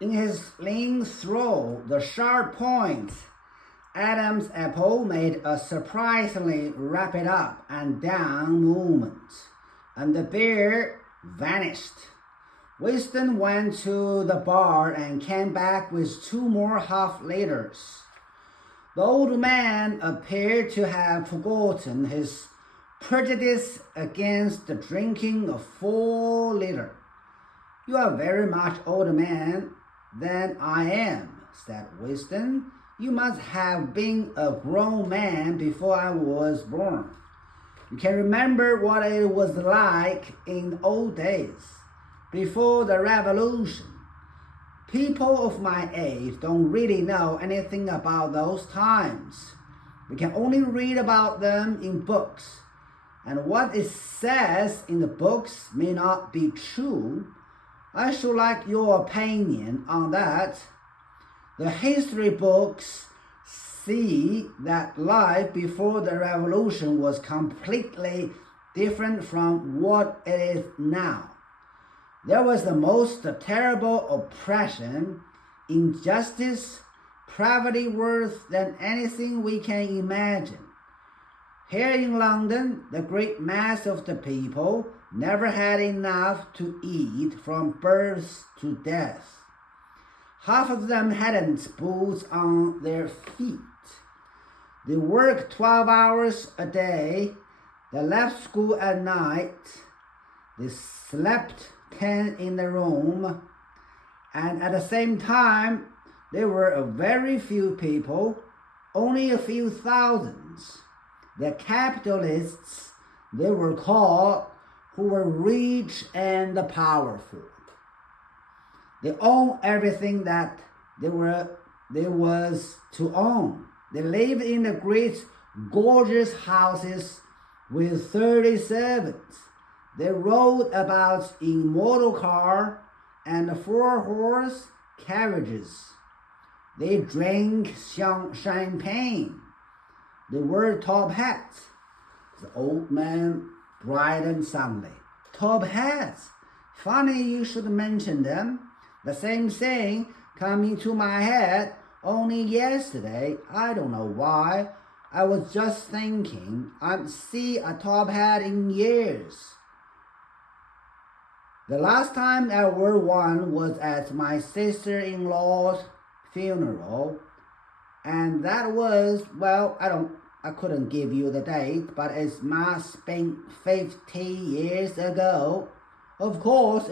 In his sling throw the sharp points, Adam's apple made a surprisingly rapid up and down movement, and the bear vanished. Winston went to the bar and came back with 2 more half-liters. The old man appeared to have forgotten his prejudice against the drinking of 4 liters. "You are very much older man than I am," said Winston. "You must have been a grown man before I was born. You can remember what it was like in the old days, before the revolution. People of my age don't really know anything about those times. We can only read about them in books, and what it says in the books may not be true. I should like your opinion on that. The history books see that life before the revolution was completely different from what it is now. There was the most terrible oppression, injustice, poverty worse than anything we can imagine. Here in London, the great mass of the people never had enough to eat from birth to death. Half of them hadn't boots on their feet. They worked 12 hours a day. They left school at night. They slept 10 in the room. And at the same time, there were a very few people, only a few thousands. The capitalists, they were called, who were rich and powerful. They owned everything that there was to own. They lived in the great, gorgeous houses with 30 servants. They rode about in motor car and 4-horse carriages. They drank champagne. They wore top hats. The old man brightened suddenly. "Top hats? Funny you should mention them. The same thing came into my head only yesterday. I don't know why. I was just thinking, I haven't seen a top hat in years. The last time I wore one was at my sister-in-law's funeral, and that was, well, I couldn't give you the date, but it must have been 50 years ago. Of course,